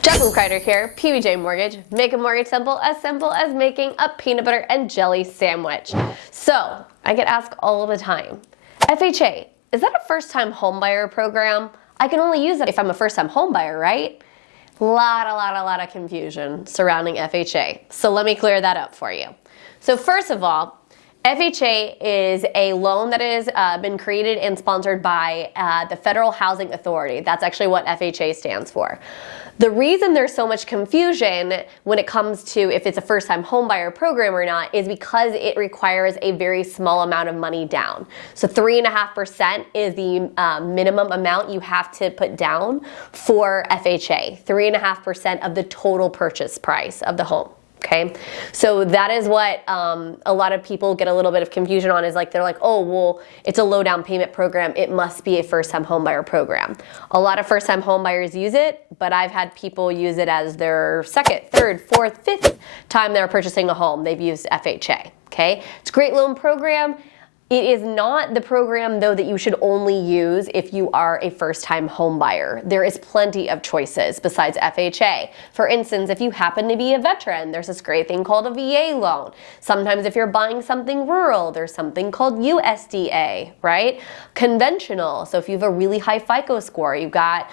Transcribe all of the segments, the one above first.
Jasmine Kreider here, PBJ Mortgage. Make a mortgage simple as making a peanut butter and jelly sandwich. So, I get asked all the time, FHA, is that a first-time homebuyer program? I can only use it if I'm a first-time homebuyer, right? Lot of confusion surrounding FHA. So let me clear that up for you. So first of all, FHA is a loan that has been created and sponsored by the Federal Housing Authority. That's actually what FHA stands for. The reason there's so much confusion when it comes to if it's a first-time homebuyer program or not is because it requires a very small amount of money down. So 3.5% is the minimum amount you have to put down for FHA. 3.5% of the total purchase price of the home. Okay, so that is what a lot of people get a little bit of confusion on, is like they're like, oh, well, it's a low down payment program, it must be a first-time homebuyer program. A lot of first-time homebuyers use it, but I've had people use it as their second, third, fourth, fifth time they're purchasing a home. They've used FHA. Okay, it's a great loan program. It is not the program, though, that you should only use if you are a first-time home buyer. There is plenty of choices besides FHA. For instance, if you happen to be a veteran, there's this great thing called a VA loan. Sometimes if you're buying something rural, there's something called USDA, right? Conventional, so if you have a really high FICO score, you've got,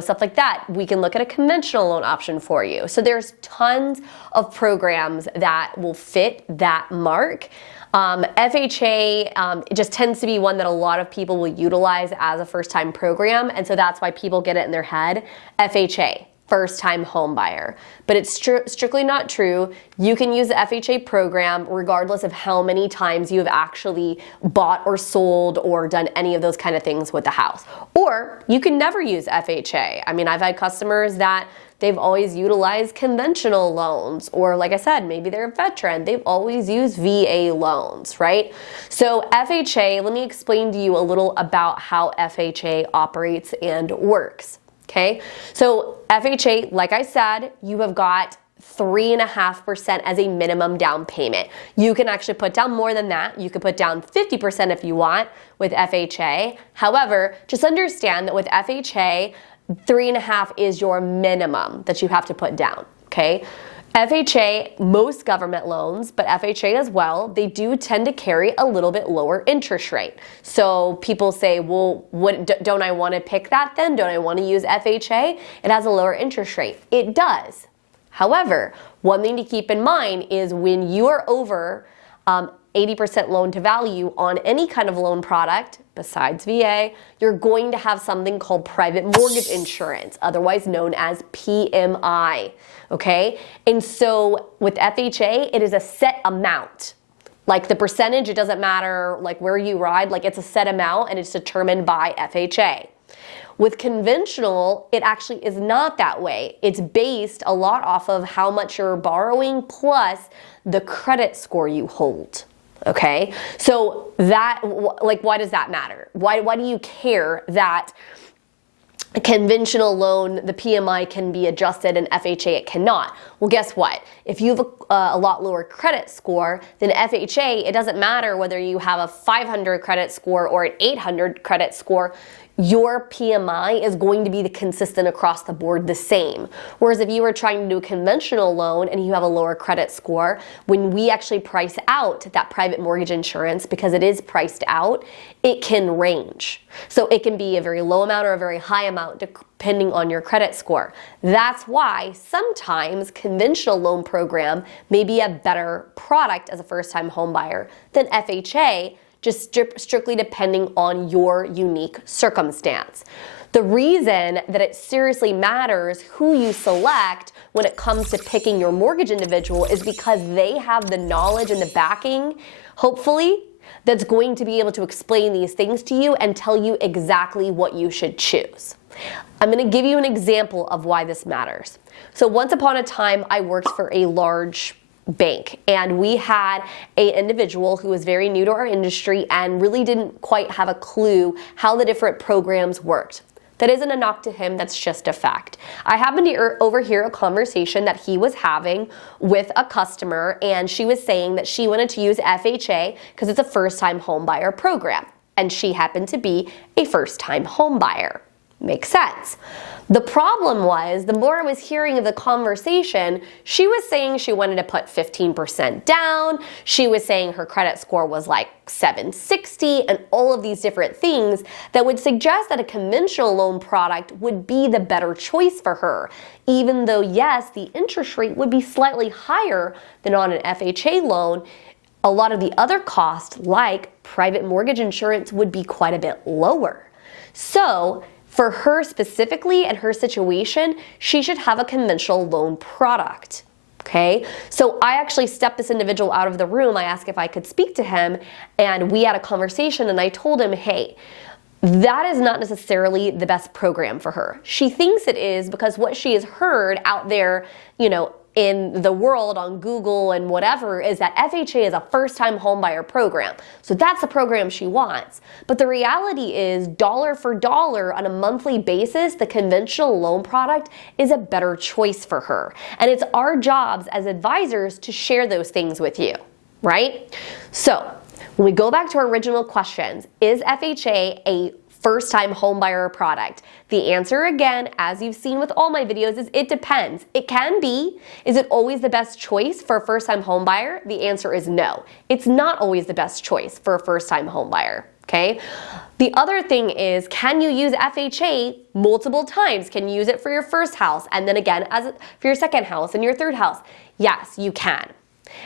stuff like that, we can look at a conventional loan option for you. So there's tons of programs that will fit that mark. FHA it just tends to be one that a lot of people will utilize as a first-time program, and so that's why people get it in their head, FHA, first-time home buyer. But it's strictly not true. You can use the FHA program regardless of how many times you have actually bought or sold or done any of those kind of things with the house. Or you can never use FHA. I mean, I've had customers that they've always utilized conventional loans, or like I said, maybe they're a veteran, they've always used VA loans, right? So FHA, let me explain to you a little about how FHA operates and works, okay? So FHA, like I said, you have got 3.5% as a minimum down payment. You can actually put down more than that. You could put down 50% if you want with FHA. However, just understand that with FHA, 3.5% is your minimum that you have to put down, okay? FHA, most government loans, but FHA as well, they do tend to carry a little bit lower interest rate. So people say, well, don't I want to pick that then? Don't I want to use FHA? It has a lower interest rate. It does. However, one thing to keep in mind is when you are over 80% loan to value on any kind of loan product besides VA, you're going to have something called private mortgage insurance, otherwise known as PMI, okay? And so with FHA, it is a set amount. Like the percentage, it doesn't matter like where you ride, like it's a set amount and it's determined by FHA. With conventional, it actually is not that way. It's based a lot off of how much you're borrowing plus the credit score you hold. Okay, so that, like, why does that matter? Why do you care that a conventional loan, the PMI can be adjusted and FHA it cannot? Well, guess what? If you have a lot lower credit score than FHA, it doesn't matter whether you have a 500 credit score or an 800 credit score. Your PMI is going to be consistent across the board the same. Whereas if you were trying to do a conventional loan and you have a lower credit score, when we actually price out that private mortgage insurance, because it is priced out, it can range. So it can be a very low amount or a very high amount depending on your credit score. That's why sometimes conventional loan program may be a better product as a first-time home buyer than FHA, just strictly depending on your unique circumstance. The reason that it seriously matters who you select when it comes to picking your mortgage individual is because they have the knowledge and the backing, hopefully, that's going to be able to explain these things to you and tell you exactly what you should choose. I'm going to give you an example of why this matters. So once upon a time, I worked for a large bank, and we had an individual who was very new to our industry and really didn't quite have a clue how the different programs worked. That isn't a knock to him, that's just a fact. I happened to overhear a conversation that he was having with a customer, and she was saying that she wanted to use FHA because it's a first-time home buyer program, and she happened to be a first-time home buyer. Makes sense. The problem was, the more I was hearing of the conversation, she was saying she wanted to put 15% down, she was saying her credit score was like 760, and all of these different things that would suggest that a conventional loan product would be the better choice for her, even though yes, the interest rate would be slightly higher than on an FHA loan. A lot of the other costs, like private mortgage insurance, would be quite a bit lower. So, for her specifically and her situation, she should have a conventional loan product, okay? So I actually stepped this individual out of the room. I asked if I could speak to him, and we had a conversation, and I told him, hey, that is not necessarily the best program for her. She thinks it is because what she has heard out there, you know, in the world on Google and whatever, is that FHA is a first-time homebuyer program. So that's the program she wants. But the reality is, dollar for dollar on a monthly basis, the conventional loan product is a better choice for her. And it's our jobs as advisors to share those things with you, right? So when we go back to our original questions, is FHA a first-time homebuyer product? The answer, again, as you've seen with all my videos, is it depends. It can be. Is it always the best choice for a first-time homebuyer? The answer is no. It's not always the best choice for a first-time homebuyer, okay? The other thing is, can you use FHA multiple times? Can you use it for your first house and then again for your second house and your third house? Yes, you can.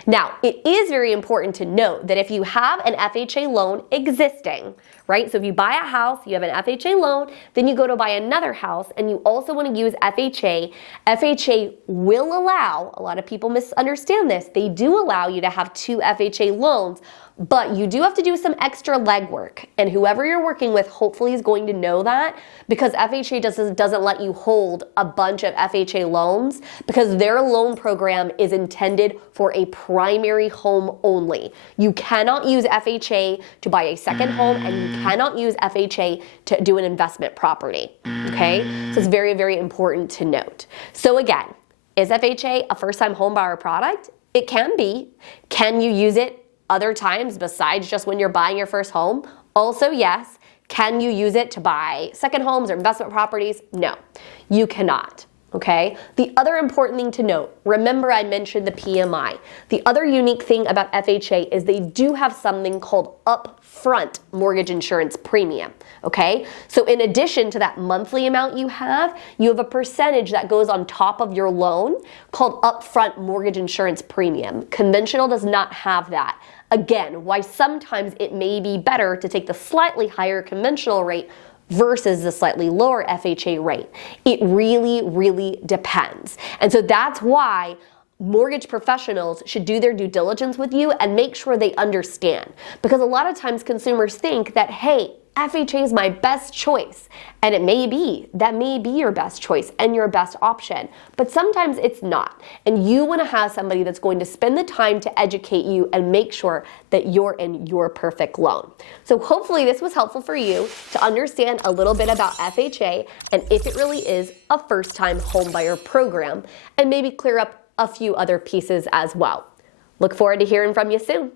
Now, it is very important to note that if you have an FHA loan existing, right? So if you buy a house, you have an FHA loan, then you go to buy another house and you also want to use FHA, FHA will allow, a lot of people misunderstand this, they do allow you to have 2 FHA loans, but you do have to do some extra legwork, and whoever you're working with hopefully is going to know that, because FHA doesn't let you hold a bunch of FHA loans because their loan program is intended for a primary home only. You cannot use FHA to buy a second home, and you cannot use FHA to do an investment property, okay? So it's very, very important to note. So again, is FHA a first-time homebuyer product? It can be. Can you use it other times besides just when you're buying your first home? Also, yes. Can you use it to buy second homes or investment properties? No, you cannot. Okay? The other important thing to note, remember I mentioned the PMI. The other unique thing about FHA is they do have something called upfront mortgage insurance premium. Okay? So in addition to that monthly amount you have a percentage that goes on top of your loan called upfront mortgage insurance premium. Conventional does not have that. Again, why sometimes it may be better to take the slightly higher conventional rate versus the slightly lower FHA rate. It really, really depends. And so that's why mortgage professionals should do their due diligence with you and make sure they understand. Because a lot of times consumers think that, hey, FHA is my best choice, and it may be, that may be your best choice and your best option, but sometimes it's not, and you want to have somebody that's going to spend the time to educate you and make sure that you're in your perfect loan. So hopefully this was helpful for you to understand a little bit about FHA and if it really is a first-time homebuyer program, and maybe clear up a few other pieces as well. Look forward to hearing from you soon.